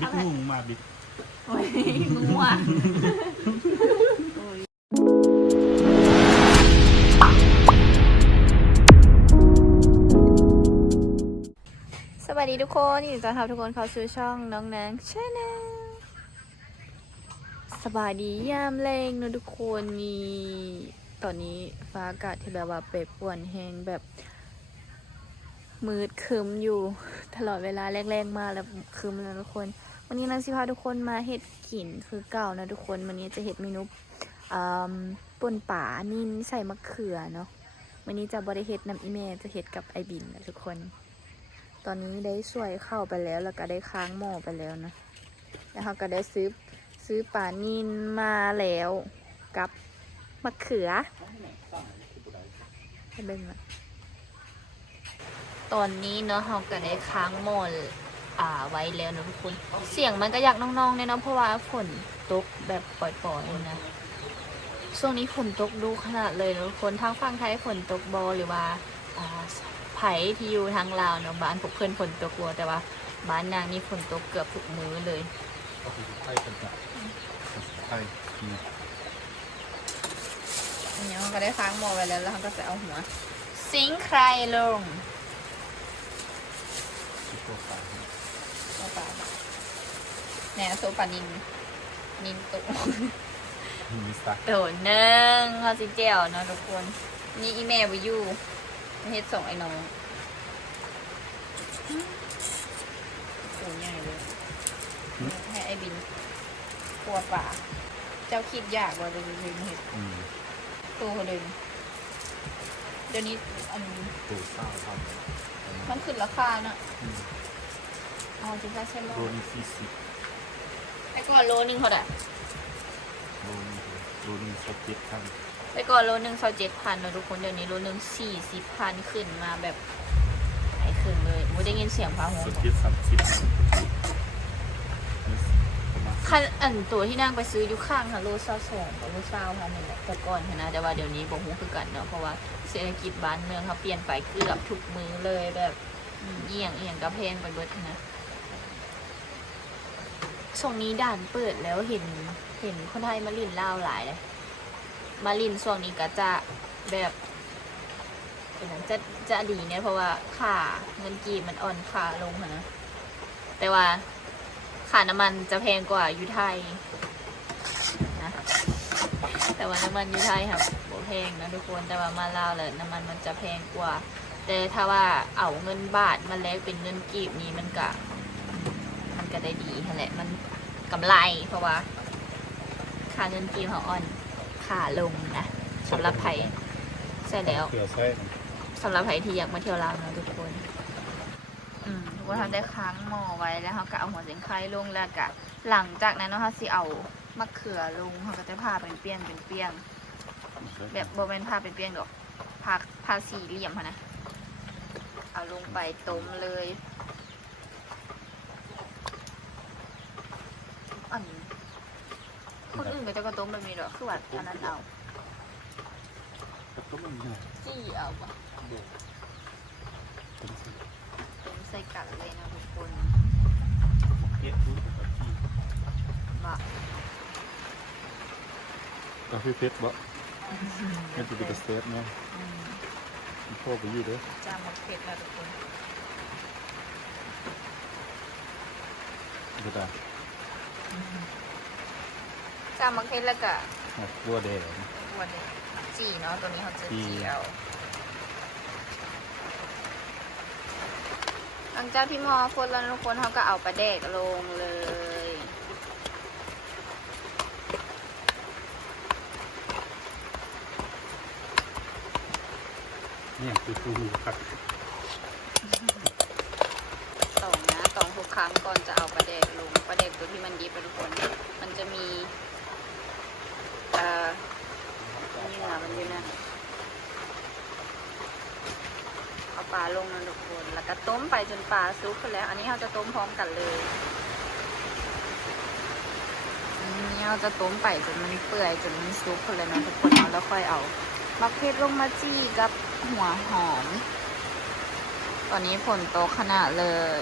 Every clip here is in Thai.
บิ๊กงงมาบิ๊กโอ้ยงัวโอ้ยสวัสดีทุกคนยินดีต้อนรับทุกคนเข้าสู่ช่องน้องนางชาแนลสบายดียามแรงเนอะทุกคนมีตอนนี้ฟ้าอากาศที่แบบว่าเปรบป่วนแหงแบบมืดครึมอยู่ตลอดเวลาแรกๆมาแล้วครึมแล้วทุกคน วันนี้นางสิพาทุกคนมาเห็ดกินคือเก่านะทุกคน วันนี้จะเห็ดเมนูป่นป่านินใส่มะเขือเนาะวันนี้จะบริเฮ็ดน้ำอีเมจะเห็ดกับไอบินนะทุกคน ตอนนี้ได้สวยเข้าไปแล้วแล้วก็ได้ค้างหม้อไปแล้วนะแล้วเขาก็ได้ซื้อซื้อป่านินมาแล้วกับมะเขือเบิ่งมตอนนี้เนาะเขาก็ได้ค้างหม้อ อ่าไว้แล้วนะทุกคน เสียงมันก็อยากน้องๆเนี่ยเนาะเพราะว่าฝนตกแบบปล่อยๆนะช่วงนี้ฝนตกดูขนาดเลยนะทุกคนทางฝั่งไทยฝนตกบอหรือว่าอ่าไผ่ที่อยู่ทางลาวเนาะบ้านพวกเพื่อนฝนตกบัวแต่ว่าบ้านนางนี่ฝนตกเกือบทุกมื้อเลยก็คือไทยกันจ้ะไทยอืมอันนี้มันก็ได้ค้างหมอไว้แล้วแล้วเขาก็จะเอาหัวซิงค์ใครลง ชิโก้ฟ้า เอาปลา แหนโซปลานินนินตุมีสตักโดดหนึ่งเขาสิเจียวเนาะทุกคน นี่อีแม่ไปอยู่เฮ็ดส่งไอ้น้องตัวใหญ่เลยให้ไอ้บินกลัวป่า เจ้าคิดยากว่าจะดึงเห็ดอืมตัวเขาดึงเดี๋ยวนี้อันตูเศร้าทำมันขึ้นราคาเนาะอืมอ๋อจริงๆใช่ไหมโลนี่สี่สิบแต่ ก่อนโลนึงเขาอะโลนี่โลนี่สเก็ตทแต่ก่อนโลนึงเขาเจ็ดพันเนาะทุกคนเดี๋ยวนี้โลนึงสี่สิบพันขึ้นมาแบบหายขึ้นเลยมูได้ยินเสียงพาหัำวสเก็ตสามสิบประมาณคันอันตัวที่นั่งไปซื้ออยู่ข้างค่ะโลซาสองกับโลซาพันนี่แหละแต่ก่อนค่ะนะแต่ว่าเดี๋ยวนี้บอกฮู้คือกันเนาะเพราะว่าเศรษฐกิจบ้านเมืองเขาเปลี่ยนไปเกือบทุกมือเลยแบบอืมเอียงเอียงกระเพงไปเบิดนะ ช่วงนี้ด่านเปิดแล้วเห็นเห็นคนไทยมาลินเล่าหลายเลยมาลินช่วงนี้ก็จะแบบเป็นหยังจะจะดีเนี่ยเพราะว่าค่าเงินกีบมันอ่อนค่าลงนะแต่ว่าค่าน้ำมันจะแพงกว่าอยู่ไทยนะแต่ว่าน้ำมันอยู่ไทยครับโบแพงนะทุกคนแต่ว่ามาลาวเลยน้ำมันมันจะแพงกว่า แต่ถ้าว่าเอาเงินบาทมาแลกเป็นเงินกีบนี้มันก็ ก็ได้ดีนั่นแหละมันกำไรเพราะว่าค่าเงินกีบเขาอ่อนค่าลงนะสำหรับไทยใช่แล้วเผื่อใช่สำหรับใครที่อยากมาเที่ยวลาวนะทุกคนอืมทุกคนทำได้ค้างหม้อไว้แล้วเขาก็เอาหัวเสียงไข่ลงแล้วก็หลังจากนั้นเนาะเขาสิเอามะเขือลงเขาก็จะผ่าเป็นเปี้ยงเป็นเปี้ยง แบบโบเป็นผ่าเป็นเปี้ยงดอกผ่าผ่าสี่เหลี่ยมค่ะนะเอาลงไปต้มเลยอัน คนอื่นก็จะกระต้มแบบนี้ดอกคือว่าอันนั้นเอาก็มันเนี่ยจี้เอาปะเด็กเป็นสิต้มใส่กันเลยนะทุกคนเก็ตฟู้ดกับที่ว่ากาแฟเพชรบ่ไม่จะเป็นสเตทเนาะอืมพ่อไปอยู่เด้อจามะเขือนะทุกคนก็ได้ จามะเขือแล้วก็ตัวแดงวันนี้จีเนาะตัวนี้เขาจะจีจีเอาหลังจากที่หมอคนแล้วทุกคนเขาก็เอาปลาแดกลงเลยเนี่ยคือฟูผักตองนะตองทุกครั้งก่อนจะเอาปลาแดกลงปลาแดกตัวที่มันดิบไปทุกคน มันจะมีเอ่อเนื้อมันอยู่นั่นเอาปลาลงนะทุกคน แล้วก็ต้มไปจนปลาซุกไปแล้ว อันนี้เราจะต้มพร้อมกันเลยอันนี้เราจะต้มไปจนมันเปื่อยจนมันซุกไปเลยนะทุกคนแล้วค่อยเอามักเพชรลงมาจี้กับหัวหอม ตอนนี้ฝนตกขนาดเลย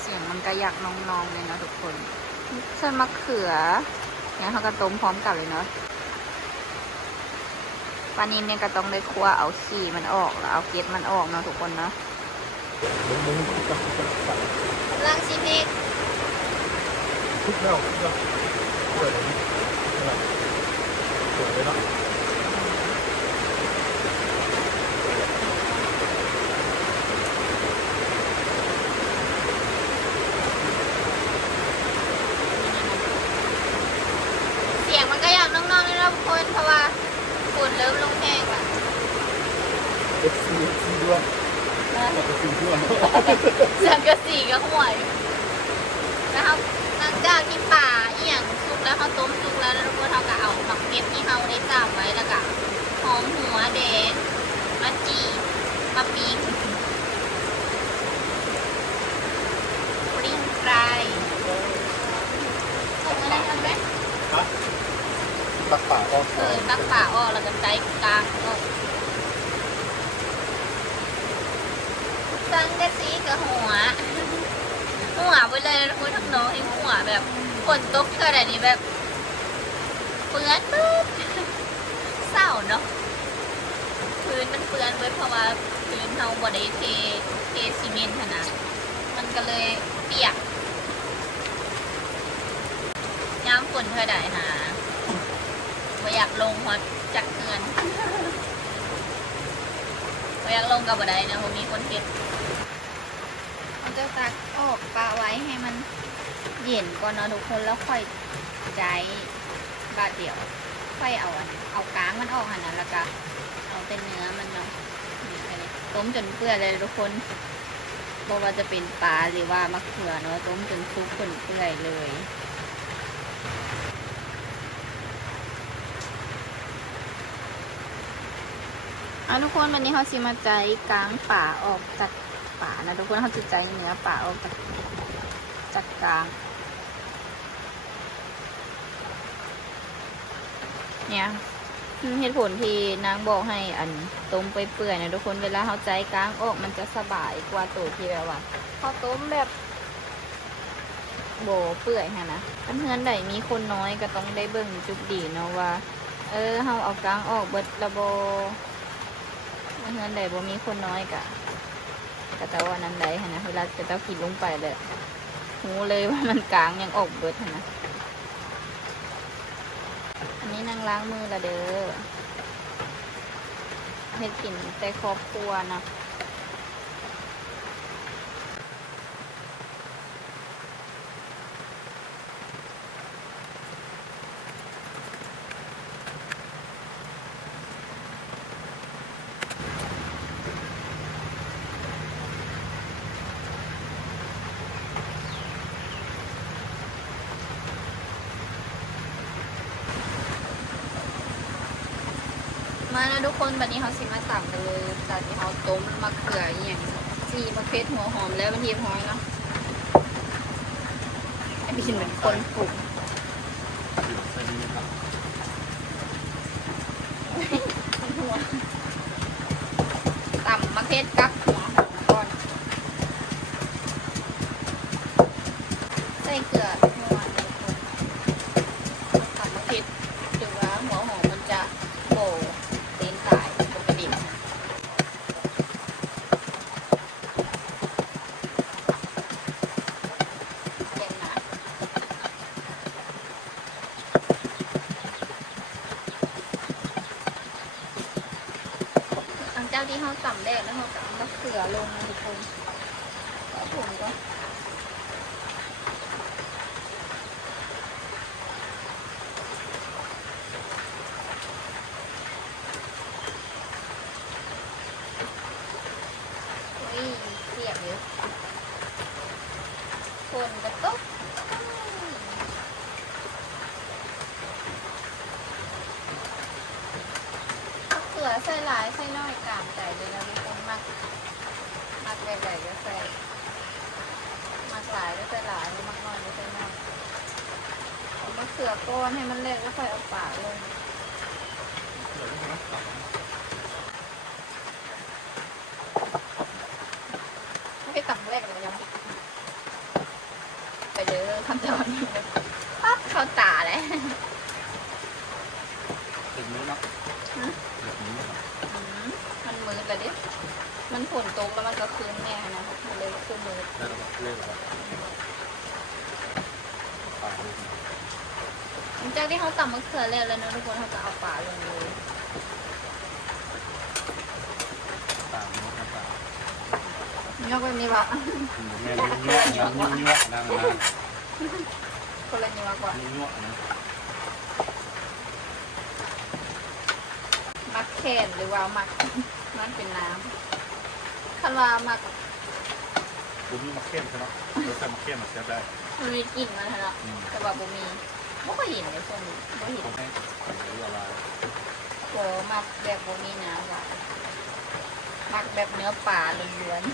เสียงมันก็อยากน้องๆเลยนะทุกคน ส่วนมะเขือเนี่ยเขาก็ต้มพร้อมกันเลยเนาะปลานินเนี่ยก็ต้องได้คั่วเอาขี้มันออกแล้วเอาเกล็ดมันออกเนาะทุกคนเนาะมึงมึงจับจับจับล่างชิพริกทุกแล้วทุกแล้วเปิดเลยเปิดเลยเนาะ เสียงมันก็อยากน้องๆเลยนะทุกคนเพราะว่าฝนเริ่มลงแห้งละ เอฟซีเอฟซีด้วยเอฟซีด้วย เสียงกระสีก็ห่วยแล้วเขาหลังจากที่ป่าเอียงสุกแล้วเขาต้มสุก แล้วนะทุกคนเขาก็เอาหมักเก็บที่เขาได้ตามไว้แล้วก็หอมหัวแดงมาจีมาปิ้งปริ้งไกรส่งอะไรกันไหมตักป่าออกเออตักป่าออกแล้วก็ใจกลางออกสังกะสีกับหัว หัวไปเลยทุกคนทั้งน้องไอ้หัวแบบฝนตกเท่าไหร่นี่แบบ เปื้อนปึ๊บเศร้าเนาะพื้นมันเปื้อนไว้เพราะว่าพื้นเราบได้เทเทซีเมนต์หั้นนะมันก็เลยเปียกย้ำฝนเท่าไหร่หาไม่อยากลงฮอตจากเงินไม่อยากลงกับบ่ได้นะผมมีคนเก็บมันจะตักออกปลาไว้ให้มันเย็นก่อนเนาะทุกคนแล้วค่อยใจ บาดเดียวค่อยเอาอันเอากลางมันออกหันนะแล้วก็เอาแต่เนื้อมันเนาะนี่แค่นี้ต้มจนเปื่อยเลยทุกคนบอกว่าจะเป็นปลาหรือว่ามะเขือเนาะต้มจนซุกจนเปื่อยเลยเอาทุกคนวันนี้เขาสิมาใจกลางป่าออกจากป่านะทุกคนเขาจะใจเนื้อป่าออกจากจากกลาง เนี่ยเหตุผลที่นางบอกให้อันต้มไปเปื่อยนะทุกคนเวลาเขาใจกลางออกมันจะสบายกว่าตัวที่แบบว่าเขาต้มแบบโบเปื่อยฮะนะอันเฮือนใดมีคนน้อยก็ต้องได้เบิ่งจุดดีเนาะว่า เออเขาเอากลางออกเบิดระโบอันเฮือนใดบ่มีคนน้อยกะก็แต่ว่านั้นใดฮะนะเวลาจะต้องกินลงไปเลยหูเลยว่ามันกลางยังออกเบิดฮะนะ นี้นางล้างมือละเด้อเห็ดกินแต่ครอบครัวนะ มาแล้วทุกคนวันนี้เขาสิมาสั่งกันเลยจากที่เขาต้มมะเขืออหย่างสีมะเขือหัวหอมแล้วมันทีหอยเนาะไอ้พี่ชินเหมือนคนปลูกใส่ดีครับหัวต่ำมะเขือกับหัวหอมก่อนใส่เกลือหัวทุกคนต่ำมะเขือถึงว่าหัวหอมมันจะโบเต้นตายปกติ เย็นนะหลังจากที่ เขาต่ำแรกแล้วเขาต่ำมะเขือลงทุกคนก็ผมก็เสียบเยอะคนกระตุก ใส่หลายใส่น้อยตามใจเลยนะทุกคนมักมักใหญ่ๆก็ใส่มักหลายก็ใส่หลายมักน้อยก็ใส่น้อยเอามาเสือก้อนให้มันเล็กแล้วค่อยเอาปากลงไม่ตักแรกเลยยังไปเด้อคำตอบนี้ปั๊บเข้าตาเลย มันฝนตกแล้วมันก็คืนแน่นะมันเลยคือมืดได้แล้วก็เล่นแล้วปลาหลังจากที่เขาตำมะเขือแล้วแล้วนะทุกคนเขาก็เอาปลาลงเลยปลาเนื้อปลายกแบบนี้วะแม่ยุ่ยยุ่ยยุ่ยยุ่ยนั่งนั่งคนละนี้มากว่ายุ่ยยุ่ยนะมักแคนหรือว่ามักมันเป็นน้ำ คันว่ามักบุมีมาเข้มใช่ไหมเราใส่มาเข้มมาเสียได้มันมีกลิ่นมันเถอะอืมแต่ว่าบ่มีไม่ค่อยเห็นเลยช่วงนี้ไม่เห็นให้หรืออะไรโอ้มักแบบบ่มีน้ำว่ะมักแบบเนื้อปลาล้วนๆ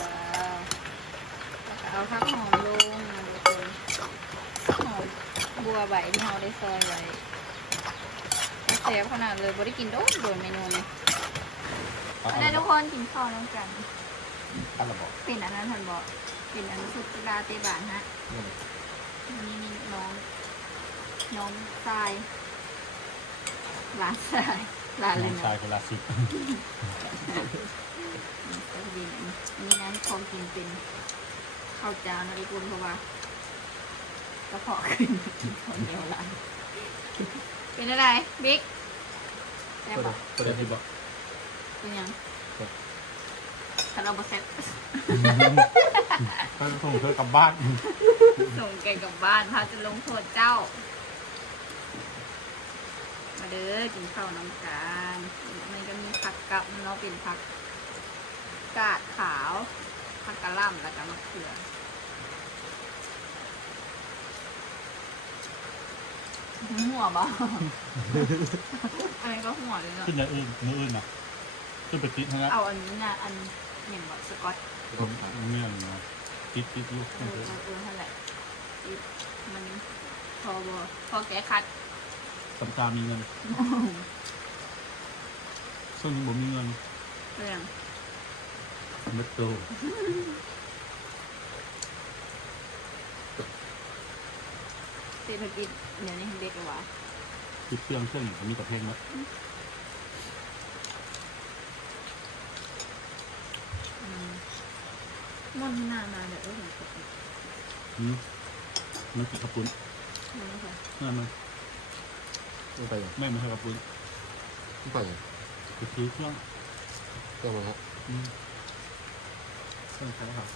ว้าวแล้วก็เอาผักหอมลงมาดูคนหอมบัวใบที่เราได้ซอยไว้เสียขนาดเลยบริกินโดนโดนเมนูนี้ มาได้ทุกคนกินข้าวน้ำกันอันละบอกเป็นอันนั้นทันบอกเป็นอันสุดลาเตบานฮะนี่นี่น้อง น้องทรายหลานทรายหลานอะไรน้องนะชายคนละสิบก็จะเป็นอันนี้นั้นของกินเป็นข้าวจานนะทุกคนเพราะว่ากระเพาะขึ้นกินข้าวเหนียวหลายเป็นอะไรบิ๊กแซ่บปะตัวเดียวที่บอก เป็นยังถ้าเราบอแซ่บถ้าส่งเธอกลับบ้าน ส่งแกกลับบ้านพาจะลงโทษเจ้า มาเด้อกินข้าวน้ำกันมันก็มีผักกับเนาะเป็นผักกาดขาวผักกะหล่ำแล้วก็มะเขือหัวบ่อะไรก็หัวเลยเนาะขึ้นอย่างอื่นเนื้ออื่นนะ ขึ้นไปติดนะเอาอันนี้นะอันอย่างแบบสกอตผมเนี่ยนะติดติดอยู่เออเออเออเท่าไหร่อีกมันพอบ่พอแก้คัดสัมตามีเงินช่วงนี้ผมมีเงินเรื่องเม็ดโตเศรษฐกิจเดี๋ยวนี้เด็กกว่าติดเครื่องเครื่องผมมีกับเพลงมั้ย อืม ม่อนที่หน้ามาเดี๋ยวเออผมกดอีกอืมมันติดกระปุ้นนั่นนะคะนั่นมันไม่ไปยังแม่ไม่ใช่กระปุ้นไม่ไปยังติดซื้อเครื่องเจ้ามาครับอืมเครื่องใช้ครับ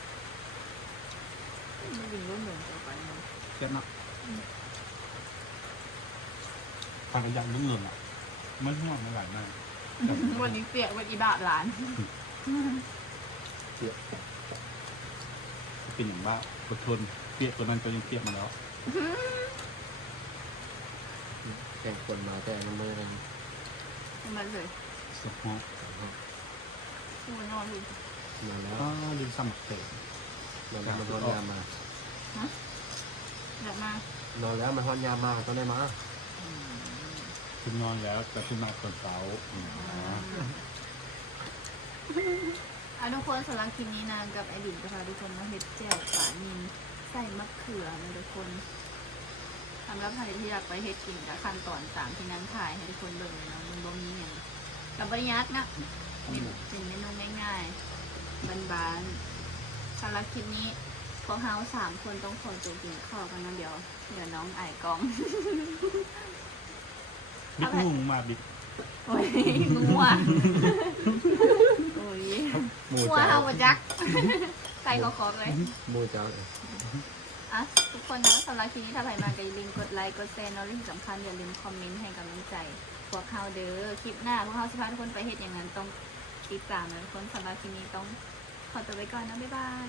มันยิงร่วมเหมือนต่อไปเนาะแก๊สนักทางกระยังลุ่งเรืองอะมันห่วงมันหลายมากวันนี้เปียกวันอีบาทหลานเป็นอย่างว่าอดทนเปียกตัวนั้นก็ยังเปียกมาแล้วแกงคนมาแต่น้ำมือเลยมันเลยสมองคูนอนอยู่มาแล้วอ๋อลืมซ้ำเตะนอนแล้วมันทอนยามมาเดี๋ยวมานอนแล้วมันทอนยามมาตอนไหนมาขึ้นนอนแล้วจะขึ้นมาตอนเช้า อืมอ๋ออะทุกคนสำหรับคลิปนี้นางกับไอดินจะพาทุกคนมาเฮ็ดแจ่วปลานินใส่มะเขือนะทุกคนสำหรับใครที่อยากไปเฮ็ดกินกับขั้นตอนตามที่นั้นถ่ายให้ทุกคนเบิ่งเลยเนาะมันบ่มีอย่างกับบริยัตินะเป็นเป็นเมนูง่ายๆบานๆสำหรับคลิปนี้พวกเฮาสามคนต้องขอตัวกินข้าวกันนะเดี๋ยวเดี๋ยวน้องไอายกล้องบิ๊กงงมากบิ๊กโอ้ยงัวโอ้ยห มูงัวเจ้าเฮาบ่จักใส่ก็ขอบเลย หมูเจ้าเลยอะทุกคนนะสำหรับคลิปนี้ถ้าใครมาก็อย่าลืมกดไลค์กดแชร์เนอะและที่สำคัญอย่าลืมคอมเมนต์ให้กำลังใจพวกเขาเด้อคลิปหน้าพวกเขาสิพาทุกคนไปเฮ็ดอย่างนั้นต้องติดตามนะทุกคนสำหรับคลิปนี้ต้องขอตัวไปก่อนนะบ๊ายบาย